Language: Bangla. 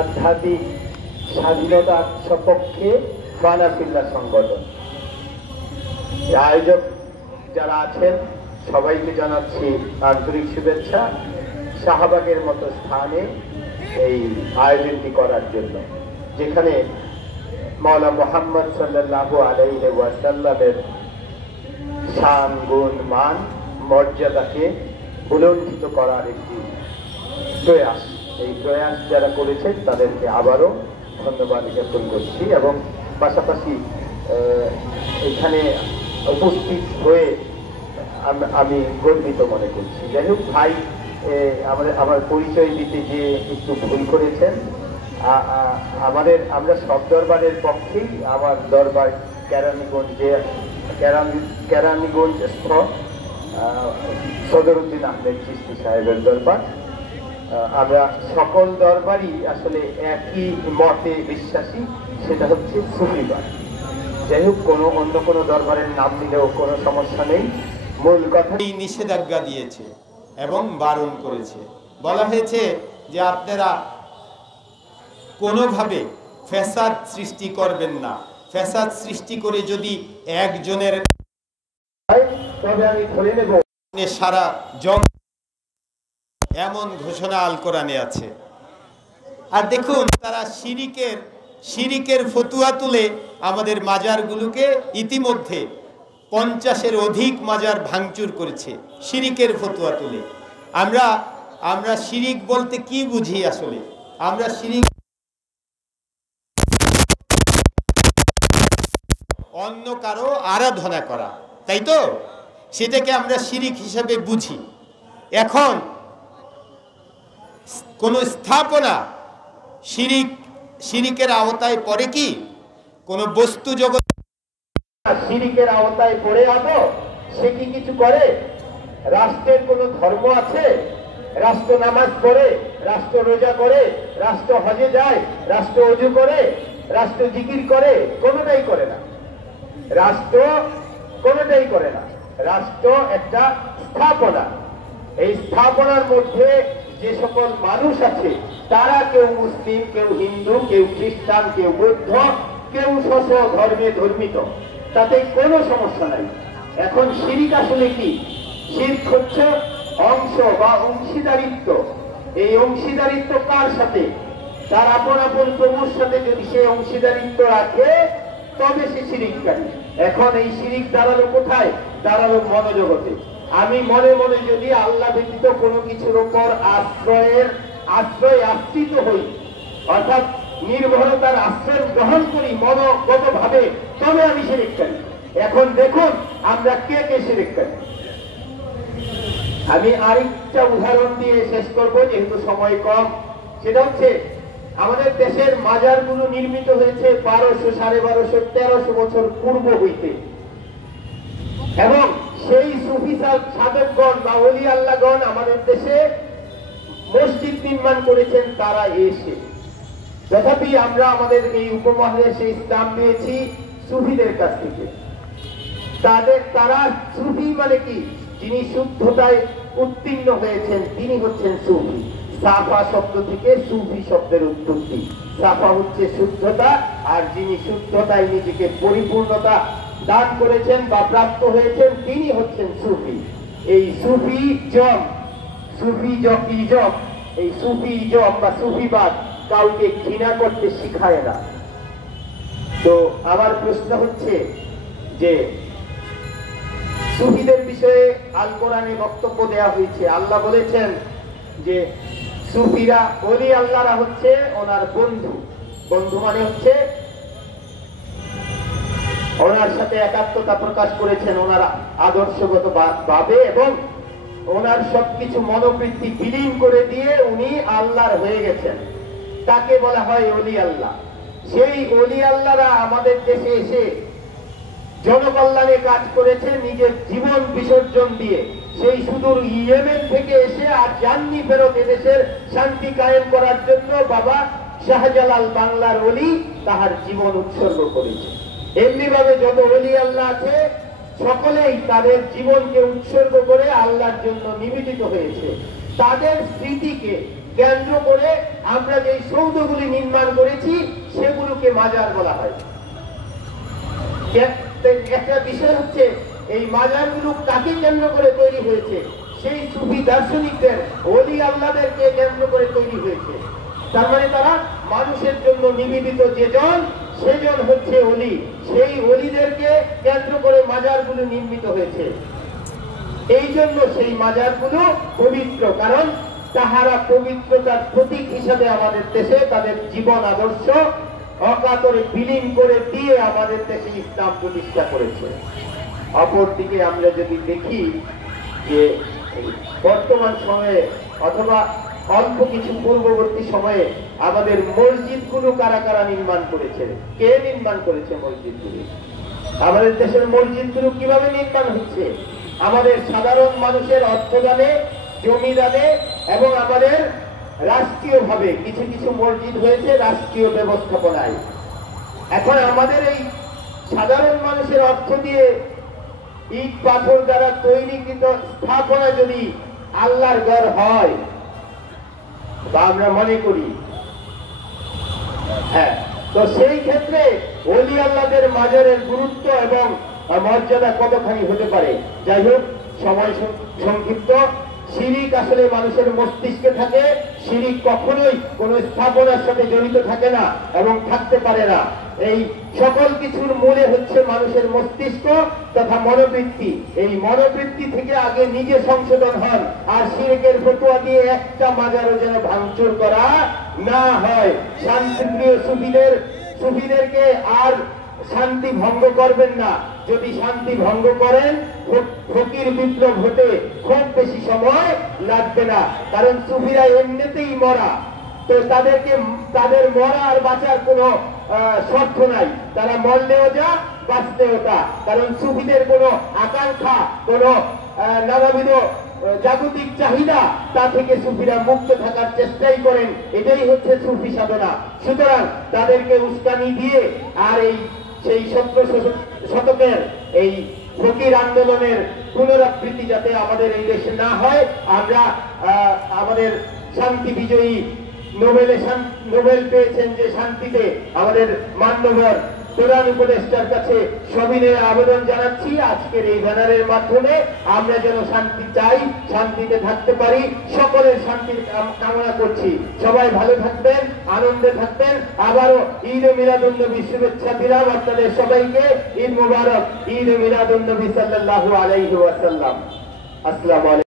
আধ্যাত্মিক স্বাধীনতার সপক্ষে মানাফিল্লাহ সংগঠন। আয়োজক যারা আছেন সবাইকে জানাচ্ছি আন্তরিক শুভেচ্ছা, শাহবাগের মতো স্থানে এই আয়োজনটি করার জন্য, যেখানে মাওলানা মুহাম্মদ সাল্লাল্লাহু আলাইহি ওয়াসাল্লামের শান, গুণ, মান, মর্যাদাকে উলঙ্ঘিত করার একটি প্রয়াস। এই প্রয়াস যারা করেছেন তাদেরকে আবারও ধন্যবাদ জ্ঞাপন করছি এবং পাশাপাশি এখানে উপস্থিত হয়ে আমি গর্বিত মনে করছি। যাই হোক ভাই আমার পরিচয় দিতে যে একটু ভুল করেছেন। আমরা সব দরবারের পক্ষেই, আমার দরবার কেরানীগঞ্জস্থ সদরুদ্দিন আহমেদ চিশতি সাহেবের দরবার। আমরা সকল দরবারই আসলে একই মতে বিশ্বাসী, সেটা হচ্ছে সুফিবাদ। যাই হোক, অন্য কোনো দরবারের নাম নিলেও কোনো সমস্যা নেই। মূল কথা নিষেধাজ্ঞা দিয়েছে এবং বারণ করেছে। বলা হয়েছে যে আপনারা কোনোভাবে ফ্যাসাদ সৃষ্টি করবেন না। ফ্যাসাদ সৃষ্টি করে যদি একজনের তবে আমি ধরে নেব সারা জগ, এমন ঘোষণা আল কোরআনে আছে। আর দেখুন, তারা শিরিকের ফতুয়া তুলে আমাদের মাজারগুলোকে ইতিমধ্যে 50-এর অধিক মাজার ভাঙচুর করেছে শিরিকের ফতুয়া তুলে। আমরা শিরিক বলতে কি বুঝি? আসলে আমরা শিরিক অন্য কারো আরাধনা করা, তাই তো? সেটাকে আমরা শিরিক হিসাবে বুঝি। এখন কোন স্থাপনা শিরিকের আওতায় পড়ে কি? কোন বস্তু জগৎ শিরিকের আওতায় পড়ে আনো, সে কি কিছু করে? রাষ্ট্রের কোন ধর্ম আছে? রাষ্ট্র নামাজ পড়ে, রাষ্ট্র রোজা করে, রাষ্ট্র হজে যায়, রাষ্ট্র ওযু করে, রাষ্ট্র জিকির করে? কোনোটাই করে না। রাষ্ট্র কোনোটাই করে না। রাষ্ট্র একটা স্থাপনা। এই স্থাপনার মধ্যে যে সকল মানুষ আছে, তারা কেউ মুসলিম, কেউ হিন্দু, কেউ খ্রিস্টান, কেউ বৌদ্ধ, কেউ স্ব ধর্মে ধর্মিত, তাতে কোনো সমস্যা নাই। এখন শিরিক আসলে কি? শিরক হচ্ছে অংশ বা অংশীদারিত্ব। এই অংশীদারিত্ব কার সাথে? তার আপন প্রভুর সাথে যদি সে অংশীদারিত্ব রাখে, তবে সে শিরিককারী। এখন এই শিরিক দাঁড়ালো কোথায়? দাঁড়ালো মনোজগতে। আমি মনে মনে যদি আল্লাহ ব্যতীত কোনো কিছুর উপর আশ্রিত হই, অর্থাৎ নির্ভরতার আশ্রয় গ্রহণ করি মনোগত ভাবে, তবে আমি শিরিককারী। এখন দেখুন আমরা কে শিরিককারী। আমি আরেকটা উদাহরণ দিয়ে শেষ করব, যেহেতু সময় কম। সেটা হচ্ছে, আমাদের দেশের মাজারগুলো নির্মিত হয়েছে 1200, 1250, 1300 বছর পূর্ব হইতে, এবং সেই সুফি সাধকগণ বা ওলি আল্লাহগণ আমাদের দেশে মসজিদ নির্মাণ করেছেন তারা এসে। তথাপি আমরা আমাদের এই উপমহাদেশে ইসলাম পেয়েছি সুফিদের কাছ থেকে। তারা সুফি মানে কি? যিনি শুদ্ধতায় উত্তীর্ণ হয়েছেন তিনি হচ্ছেন সুফি। সাফা শব্দ থেকে সুফি শব্দের উৎপত্তি। সাফা হচ্ছে শুদ্ধতা, আর যিনি শুদ্ধতায় নিজেকে পরিপূর্ণতা দান করেছেন বা প্রাপ্ত হয়েছেন তিনি হচ্ছেন সুফি। এই সুফিজম এই সুফিজম বা সুফিবাদ কাউকে ঘৃণা করতে শিখায় না। তো আমার প্রশ্ন হচ্ছে যে, সুফিদের বিষয়ে আল কোরআনে বক্তব্য দেওয়া হয়েছে। আল্লাহ বলেছেন যে সুফিরা, ওলি আল্লাহরা হচ্ছে ওনার বন্ধু। বন্ধু মানে হচ্ছে ওনার সাথে একাত্মতা প্রকাশ করেছেন ওনার আদর্শগত ভাবে, এবং ওনার সবকিছু মনোবৃত্তি বিলীন করে দিয়ে উনি আল্লাহর হয়ে গেছেন। তাকে বলা হয় ওলি আল্লাহ। সেই ওলি আল্লাহরা আমাদের দেশে এসে জনকল্যাণে কাজ করেছে নিজের জীবন বিসর্জন দিয়ে। সেই সুদূর ইয়েমেন থেকে এসে আর জাননি ফেরত এদেশের শান্তি কায়েম করার জন্য বাবা শাহজালাল বাংলার ওলি তাহার জীবন উৎসর্গ করেছে। এমনি ভাবে যত ওলি আল্লাহ আছে সকলেই তাদের জীবনকে উৎসর্গ করে আল্লাহর জন্য নিবেদিত হয়েছে। তাদের স্মৃতিকে কেন্দ্র করে আমরা যে সৌধগুলি নির্মাণ করেছি সেগুলোকে মাজার বলা হয়। একটা বিষয় হচ্ছে এই মাজারগুলো কাকে কেন্দ্র করে তৈরি হয়েছে? সেই সুফি দার্শনিকদের, ওলি আল্লাহদেরকে কেন্দ্র করে তৈরি হয়েছে। তার মানে তারা মানুষের জন্য নিবেদিত যেজন, সেজন হচ্ছে ওলি। সেই ওলিদেরকে কেন্দ্র করে মাজারগুলো নির্মিত হয়েছে। এই জন্য সেই মাজারগুলো পবিত্র, কারণ তাহারা পবিত্রতার প্রতীক হিসাবে আমাদের দেশে তাদের জীবন আদর্শ অকাতরে বিলীন করে দিয়ে আমাদের দেশে ইসলাম প্রতিষ্ঠা করেছে। অপরদিকে আমরা যদি দেখি যে বর্তমান সময়ে অথবা অল্প কিছু পূর্ববর্তী সময়ে আমাদের মসজিদগুলো কারা কারা নির্মাণ করেছে, কে নির্মাণ করেছে মসজিদগুলি? আমাদের দেশের মসজিদগুলো কিভাবে নির্মাণ হচ্ছে? আমাদের সাধারণ মানুষের অর্থদানে, জমিদানে এবং আমাদের রাষ্ট্রীয়ভাবে কিছু কিছু মসজিদ হয়েছে রাষ্ট্রীয় ব্যবস্থাপনায়। এখন আমাদের এই সাধারণ মানুষের অর্থ দিয়ে ইট পাথর দ্বারা তৈরিকৃত স্থাপনা যদি আল্লাহর ঘর হয় বা আমরা মনে করি, হ্যাঁ, তো সেই ক্ষেত্রে ওলি আল্লাহদের মাজারের গুরুত্ব এবং মর্যাদা কতখানি হতে পারে। যাই হোক, সময় সংক্ষিপ্ত। শিরিক আসলে মানুষের মস্তিষ্কে থাকে। শিরিক কখনোই কোন স্থাপনার সাথে জড়িত থাকে না এবং থাকতে পারে না। এই সকল কিছুর মূলে হচ্ছে মানুষের মস্তিষ্ক তথা মনোবৃত্তি। এই মনোবৃত্তি থেকে আগে নিজে সংশোধন হন, আর শিরকের ফতোয়া দিয়ে একটা মাজারও যেন ভাঙচুর করা না হয়। শান্তিপ্রিয় সুফিদেরকে আর শান্তি ভঙ্গ করবেন না। যদি শান্তি ভঙ্গ করেন, ফকির বিপ্লব হতে খুব বেশি সময় লাগবে না, কারণ সুফিরা এমনিতেই মরা। তো তাদের মরা আর বাঁচার কোনো শর্ত নাই। তারা মরলেও যা, বাঁচতেও তা, কারণ সুফিদের কোনো আকাঙ্ক্ষা, কোনো নানাবিধ জাগতিক চাহিদা, তা থেকে সুফিরা মুক্ত থাকার চেষ্টাই করেন। এটাই হচ্ছে সুফি সাধনা। সুতরাং তাদেরকে উস্কানি দিয়ে আর সেই 17 শতকের এই ফকির আন্দোলনের পুনরাবৃত্তি যাতে আমাদের এই দেশে না হয়, আমরা আমাদের শান্তি বিজয়ী নোবেল পেয়েছেন যে শান্তিতে, আমাদের মান্যবর প্রধান উপদেষ্টার কাছে সবিনয়ে আবেদন জানাচ্ছি আজকের এই ব্যানারের মাধ্যমে আমরা যেন শান্তি চাই, শান্তিতে থাকতে পারি। সকলের শান্তির কামনা করছি। সবাই ভালো থাকবেন, আনন্দে থাকবেন। আবারও ঈদ মিলাদুন্নবী শুভেচ্ছা দিলাম আপনাদের সবাইকে। ঈদ মুবারক, ঈদ মিলাদুন্নবী সাল্লাল্লাহু আলাইহি ওয়াসাল্লাম। আসসালামু আলাইকুম।